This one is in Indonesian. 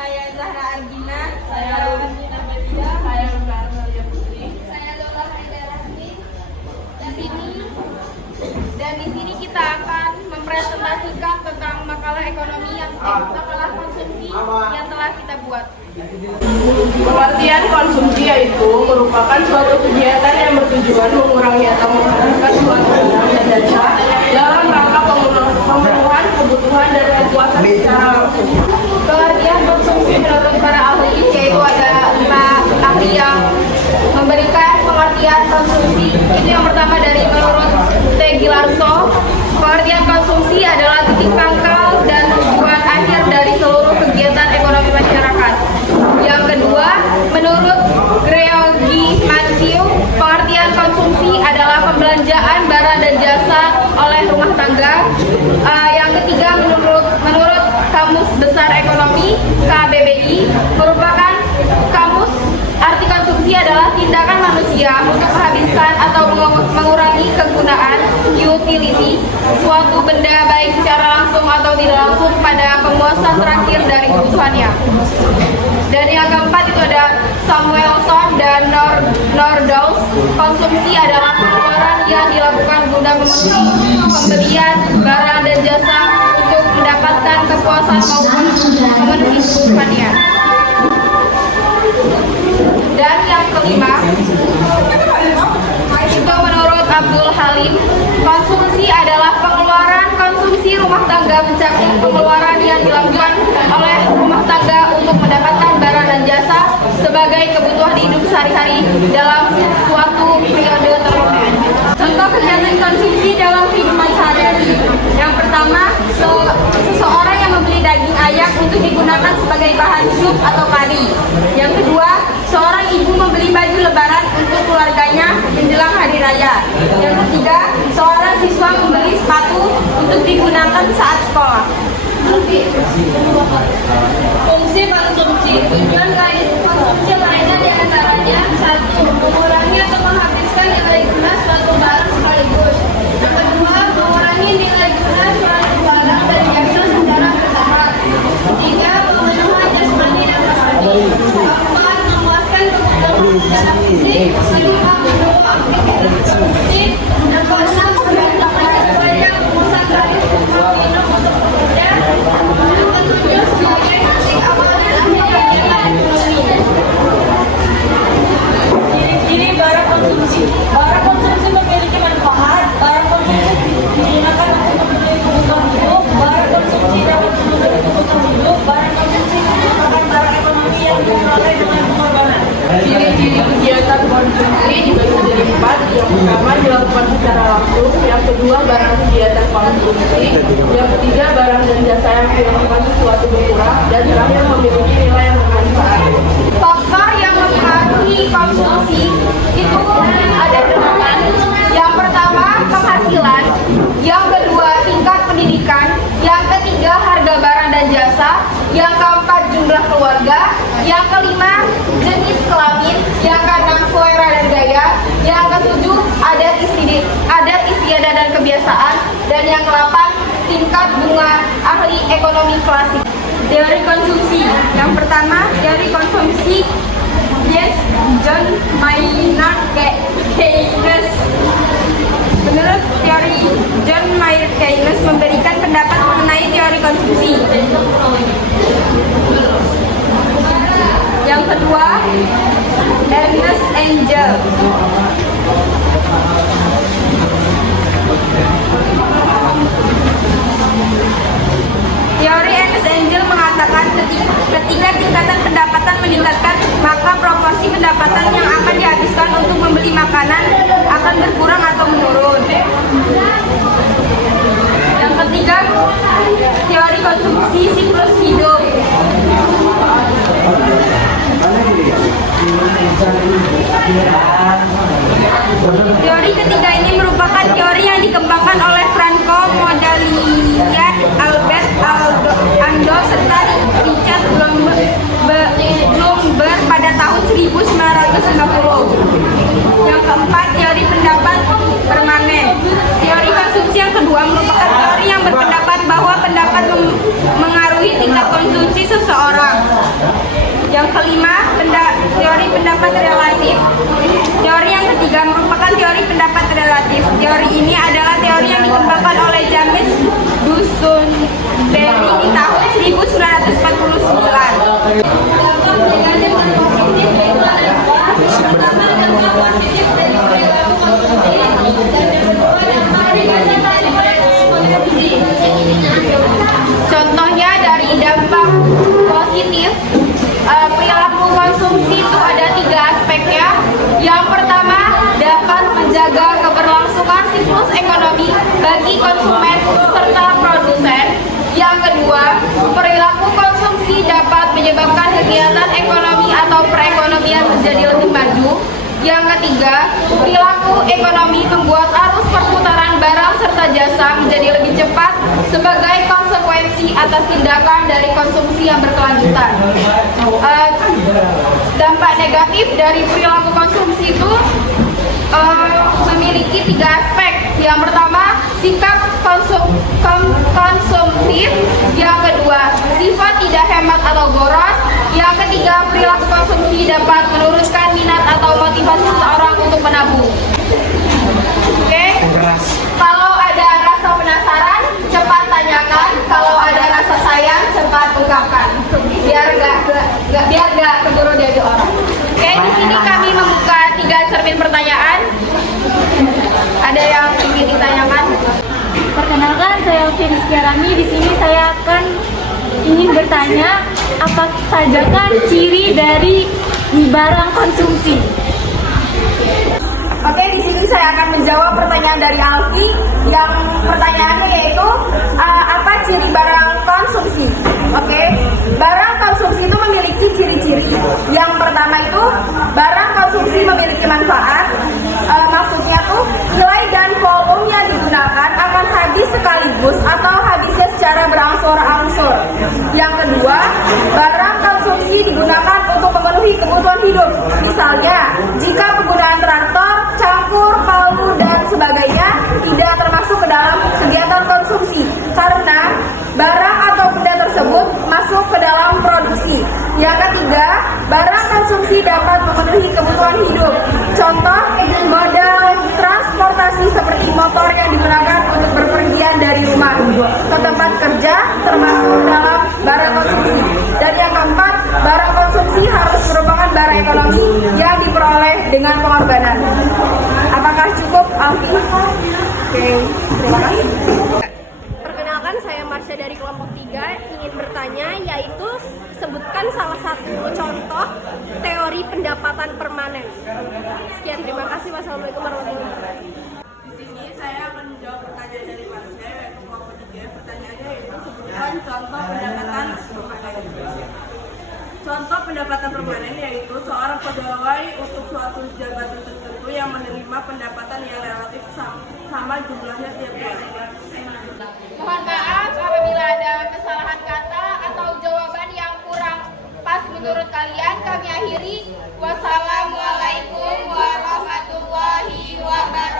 Saya Zahra Argina. Saya Rosina Bedia. Saya Rosina Putri. Saya Lola Haidarahmi. Di sini kita akan mempresentasikan tentang makalah ekonomi makalah konsumsi yang telah kita buat. Pengertian konsumsi yaitu merupakan suatu kegiatan yang bertujuan mengurangi atau menghabiskan suatu barang dan jasa dalam rangka pemenuhan kebutuhan dan kepuasan secara langsung. Pengertian konsumsi menurut para ahli yaitu ada 5 ahli yang memberikan pengertian konsumsi. Itu yang pertama dari menurut T. Gilarso, pengertian konsumsi adalah titik pangkal dan tujuan akhir dari seluruh kegiatan ekonomi masyarakat. Yang kedua, menurut Gregory Matthew, pengertian konsumsi adalah pembelanjaan barang dan jasa oleh rumah tangga. Yang ketiga, menurut Kamus Besar Ekonomi KBBI, merupakan kamus arti konsumsi adalah tindakan manusia untuk menghabiskan atau mengurangi kegunaan utility suatu benda baik secara langsung atau tidak langsung pada pemuasan terakhir dari kebutuhannya. Dan yang keempat itu ada Samuelson dan Nordahl, konsumsi adalah pengeluaran yang dilakukan guna memenuhi pembelian barang dan jasa untuk mendapatkan kepuasan maupun memenuhi kebutuhannya. Dan yang kelima, itu menurut Abdul Halim, konsumsi adalah pengeluaran konsumsi rumah tangga mencakup pengeluaran yang dilakukan oleh rumah tangga untuk mendapatkan barang dan jasa sebagai kebutuhan hidup sehari-hari dalam suatu periode tertentu. Contoh kegiatan konsumsi dalam kehidupan sehari-hari. Yang pertama, seseorang yang membeli daging ayam untuk digunakan sebagai bahan sup atau kari. Yang kedua, seorang ibu membeli baju lebaran untuk keluarganya menjelang hari raya. Yang ketiga, seorang siswa membeli sepatu untuk digunakan saat sekolah. Fungsi konsumsi. Tujuan konsumsi lainnya diantaranya: 1. Mengurangi atau menghabiskan nilai guna suatu barang sekaligus. Yang kedua, mengurangi nilai guna suatu barang dan jasa secara bertahap. 3. Pemenuhan jasmani dan rohani. 4. Memuaskan kebutuhan secara fisik. 5. mendukung aktivitas produksi. Dan 6. Mendapatkan upaya memenuhi garis rumah minum untuk bekerja. Yang ketujuh, sebagai titik awal dan akhir kegiatan ekonomi. Ciri-ciri barang konsumsi. Barang konsumsi memiliki manfaat. Barang konsumsi digunakan untuk memenuhi kebutuhan hidup. Barang konsumsi dapat memenuhi kebutuhan hidup. Barang konsumsi merupakan barang ekonomi yang diperoleh dengan pengorbanan. Ciri-ciri kegiatan konsumsi dibagi menjadi 4. Yang pertama dilakukan secara langsung. Yang kedua barang kegiatan konsumsi. Yang ketiga barang dan jasa yang dilakukan sesuatu berkurang. Dan terakhir memiliki nilai yang bermanfaat. Faktor yang mempengaruhi konsumsi itu ada 8. Yang pertama, penghasilan. Yang kedua, tingkat pendidikan. Yang ketiga, harga barang dan jasa. Yang keempat, jumlah keluarga. Yang kelima, jenis kelamin. Yang keenam, selera dan gaya. Yang ketujuh, adat istiadat dan kebiasaan. Dan yang ke-8, tingkat bunga ahli ekonomi klasik. Teori konsumsi. Yang pertama, teori konsumsi John Maynard Keynes. Menurut teori John Maynard Keynes memberikan pendapat mengenai teori konsumsi. Yang kedua, Ernest Engel. Teori Ernest Engel mengatakan ketika tingkatan pendapatan meningkatkan, maka proporsi pendapatan yang akan dihabiskan untuk membeli makanan akan berkurang atau menurun. Yang ketiga, teori konsumsi siklus hidup. Teori ketiga ini merupakan teori yang dikembangkan oleh Franco Modalian, Albert Ando, serta Richard Bloomberg pada tahun 1990. Yang keempat, teori pendapat permanen. Teori konsumsi yang kedua merupakan teori yang berpendapat bahwa pendapat mengaruhi tingkat konsumsi seseorang. negatif. Teori ini adalah teori yang dikembangkan oleh James Dusunberry di tahun 1949. Dampak negatif dan positif yaitu ada dua. Pertama, dampak positif dari perilaku konsumsi, dan yang kedua dampak negatif dari perilaku konsumsi. Contohnya dari dampak positif perilaku konsumsi itu ada 3 aspeknya. Yang pertama, dapat menjaga keberlangsungan siklus ekonomi bagi konsumen serta produsen. Yang kedua, perilaku konsumsi dapat menyebabkan kegiatan ekonomi atau perekonomian menjadi lebih maju. Yang ketiga, perilaku ekonomi membuat arus perputaran barang serta jasa menjadi lebih cepat sebagai konsekuensi atas tindakan dari konsumsi yang berkelanjutan. Dampak negatif dari perilaku konsumsi itu memiliki 3 aspek. Yang pertama, sikap konsumtif. Yang kedua, sifat tidak hemat atau boros. Yang ketiga, perilaku konsumsi dapat menurunkan minat atau motivasi seseorang untuk menabung. Oke? Kalau ada rasa penasaran, cepat tanyakan. Kalau ada rasa sayang, cepat ungkapkan. Biar gak keburu jadi orang. Oke, di sini kami membuka 3 cermin pertanyaan. Ada yang ingin ditanyakan? Perkenalkan, saya Rizky Rami. Di sini saya akan ingin bertanya, apa sajakah ciri dari barang konsumsi? Oke, di sini saya akan menjawab pertanyaan dari Alfi. Yang pertanyaannya yaitu apa ciri barang konsumsi? Oke, barang konsumsi itu memiliki ciri-ciri. Yang pertama itu barang konsumsi memiliki manfaat. Maksudnya tuh nilai dan volume yang digunakan akan habis sekaligus atau habisnya secara berangsur-angsur. Yang kedua, barang konsumsi digunakan untuk memenuhi kebutuhan hidup. Misalnya, jika penggunaan traktor, cangkur, palu, dan sebagainya tidak termasuk ke dalam kegiatan konsumsi karena barang atau benda tersebut masuk ke dalam produksi. Yang ketiga, barang konsumsi dapat memenuhi kebutuhan hidup. Contoh, modal transportasi seperti motor yang digunakan untuk berpergian dari rumah ke tempat kerja termasuk dalam barang konsumsi. Dan yang keempat, barang konsumsi harus merupakan barang ekonomi yang diperoleh dengan pengorbanan. Apakah cukup, Alfi? Oke, terima kasih. Perkenalkan, saya Marsha dari kelompok 3 ingin bertanya, yaitu sebutkan salah satu contoh teori pendapatan permanen. Sekian, terima kasih. Wassalamualaikum warahmatullahi wabarakatuh. Di sini saya akan menjawab pertanyaan dari Marsha, yaitu kelompok 3. Pertanyaannya yaitu sebutkan contoh pendapatan permanen. Contoh pendapatan permanen yaitu seorang pegawai untuk suatu jabatan tertentu yang menerima pendapatan yang relatif sama jumlahnya tiap bulan. Mohon maaf apabila ada kesalahan kata atau jawaban yang kurang pas menurut kalian. Kami akhiri. Wassalamualaikum warahmatullahi wabarakatuh.